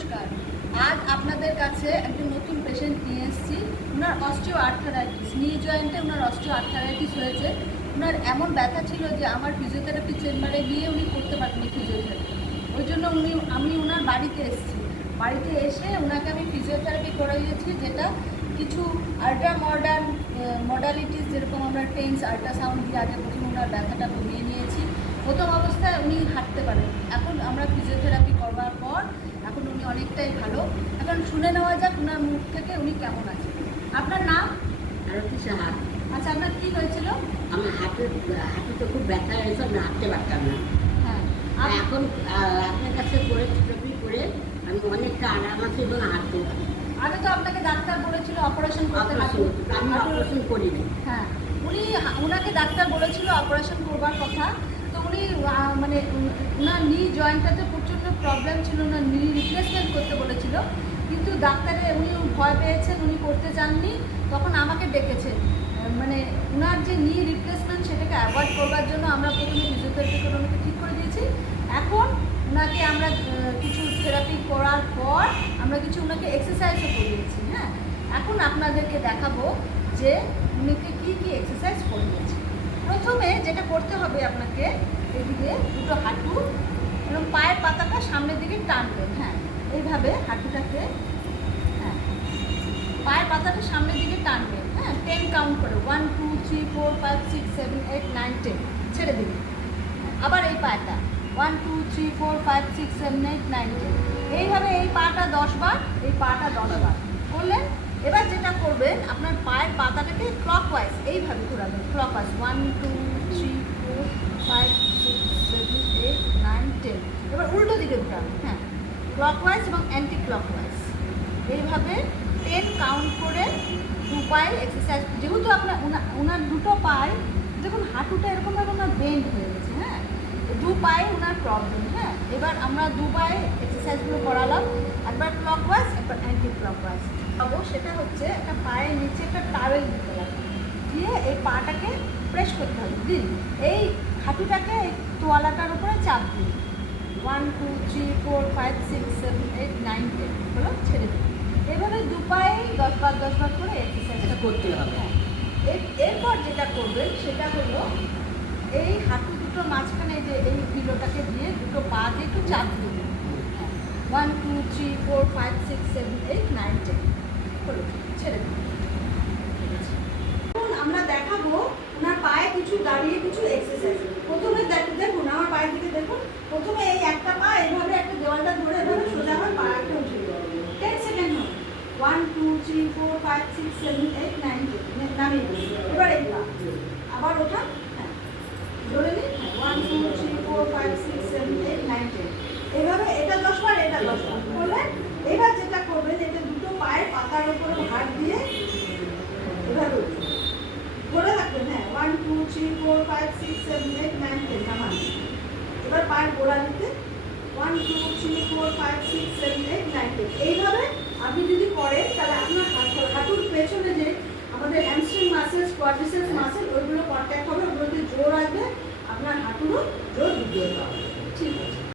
নমস্কার। আজ আপনাদের কাছে একটা নতুন পেশেন্ট নিয়ে এসেছি। ওনার অস্টিও আর্থারাইটিস, নি জয়েন্টে ওনার অস্টিও আর্থারাইটিস হয়েছে। ওনার এমন ব্যথা ছিল যে আমার ফিজিওথেরাপি চেম্বারে গিয়ে উনি করতে পারেননি ফিজিওথেরাপি। ওই জন্য আমি ওনার বাড়িতে এসেছি। বাড়িতে এসে ওনাকে আমি ফিজিওথেরাপি করাইয়েছি, যেটা কিছু আল্ট্রা মডার্ন মডালিটিস, যেরকম আমরা টেন্স আল্ট্রাসাউন্ড দিয়ে আগে প্রথমে ওনার ব্যথাটা কমিয়ে নিয়েছি। প্রথম অবস্থায় উনি হাঁটতে পারেন, এখন আমরা ফিজিওথেরাপি করবার পর এখন উনি অনেকটাই ভালো। এখন শুনে নেওয়া যাক ওনার মুখ থেকে উনি কেমন আছে। আপনার নাম? আরতি সাহা। আচ্ছা, আপনার কী হয়েছিল? আমার হাঁটুতে খুব ব্যথা হয়েছে, আমি হাঁটতে পারতাম না। হ্যাঁ, আর এখন আপনার কাছে করে থেরাপি করে আমি অনেকটা আরাম আছি এবং হাঁটতে পারি। আগে তো আপনাকে ডাক্তার বলেছিল অপারেশন করতে, আমি অপারেশন করিনি। হ্যাঁ, ওনাকে ডাক্তার বলেছিল অপারেশন করবার কথা। তো উনি মানে ওনার নি জয়েন্টটাতে প্রচণ্ড প্রবলেম ছিল, ওনার নি রিপ্লেসমেন্ট করতে বলেছিল, কিন্তু ডাক্তারে উনি ভয় পেয়েছেন, উনি করতে চাননি। তখন আমাকে ডেকেছেন, মানে ওনার যে নি রিপ্লেসমেন্ট সেটাকে অ্যাভয়েড করবার জন্য আমরা প্রথমে ফিজিওথেরাপি করে ওনাকে ঠিক করে দিয়েছি। এখন ওনাকে আমরা কিছু থেরাপি করার পর আমরা কিছু ওনাকে এক্সারসাইজও করিয়েছি। হ্যাঁ, এখন আপনাদেরকে দেখাবো যে উনিকে কী কী এক্সারসাইজ করিয়েছি। প্রথমে যেটা করতে হবে আপনাকে, এদিকে দুটো হাঁটু এবং পায়ের পাতাটা সামনের দিকে টানবেন। হ্যাঁ, এইভাবে হাঁটুটাকে, হ্যাঁ, পায়ের পাতাটা সামনের দিকে টানবেন। হ্যাঁ, 10 কাউন্ট করে, 1 2 3 4 5 6 7 8 9 10 ছেড়ে দিবেন। আবার এই পাটা 1 2 3 4 5 6 7 8 9 10, এইভাবে এই পাটা 10 বার, এই পাটা 10 বার করলেন। এবার যেটা করবেন, আপনার পায়ের পাতাটাকে ক্লকওয়াইজ এইভাবে ঘোরাবেন, ক্লকওয়াইজ 1 2 3 4 5 6 7 8 9 10। এবার উল্টো দিকে ঘোরাবেন। হ্যাঁ, ক্লকওয়াইজ এবং অ্যান্টি ক্লকওয়াইজ এইভাবে 10 কাউন্ট করে দু পায়ে এক্সারসাইজ। যেহেতু আপনার ওনার দুটো পায়ে, দেখুন হাঁটুটা এরকমভাবে ওনার বেন্ড হয়ে গেছে। হ্যাঁ, দু পায়ে ওনার প্রবলেম। হ্যাঁ, এবার আমরা দু পায়ে এক্সারসাইজগুলো করালাম, একবার ক্লকওয়াইজ একবার অ্যান্টি ক্লকওয়াইজ। সেটা হচ্ছে একটা পায়ের নিচে একটা টাওয়েল দিতে হবে, দিয়ে এই পাটাকে প্রেস করতে হবে। দিন এই হাঁটুটাকে এই তোয়ালাটার উপরে চাপ দিন। 1 2 3 4 5 6 7 8 9 10 হলো, ছেড়ে দিন। এভাবে দু পায়ে 10 বার 10 বার করে এক্সারসাইজটা করতে হবে। হ্যাঁ, এরপর যেটা করবেন সেটা হলো এই হাঁটু দুটো মাঝখানে যে এই পিলোটাকে দিয়ে দুটো পা দিয়ে একটু চাপ দিবেন। 1 2 3 4 5 6 7 8 9 10 হলো, ছেড়ে দিন। এখন আমরা দেখাবো ওনার পায়ে কিছু দাঁড়িয়ে কিছু এক্সারসাইজ। প্রথমে দেখুন আমার পায়ের দিকে দেখুন। প্রথমে এই একটা পা এইভাবে একটা দেওয়ালটা ধরে এভাবে সোজা হয়, পা একটা উঠে 10 সেকেন্ড হবে। 1 2 3 4 5 6 7 8 9 10 নামিয়ে দিন। এবার এই পা আবার ওঠা, হ্যাঁ, ধরে নিন। 1 2 3 4 5 6 7 8 9 10 এইভাবে এটা 10 বার, এটা 10 বার করলেন। এবার যেটা করবেন, এটা দুটো পায়ের পাতার উপরে হাত দিয়ে এভাবে ধরে থাকবেন। হ্যাঁ, 1 2 3 4 5 6 7 8 9 10 নামান। এবার পায়ের গোড়া দিতে 1 2 3 4 5 6 7 8 9 10। এইভাবে আপনি যদি করেন তাহলে আপনার হাঁটুর পেছনে যে আমাদের হ্যামস্ট্রিং মাসেলস, কোয়াড্রিসেপস মাসেল, ওইগুলো কন্ট্যাক্ট হবে, ওগুলোতে জোর আসবে, আপনার হাঁটুরও জোর বৃদ্ধি হবে। ঠিক আছে।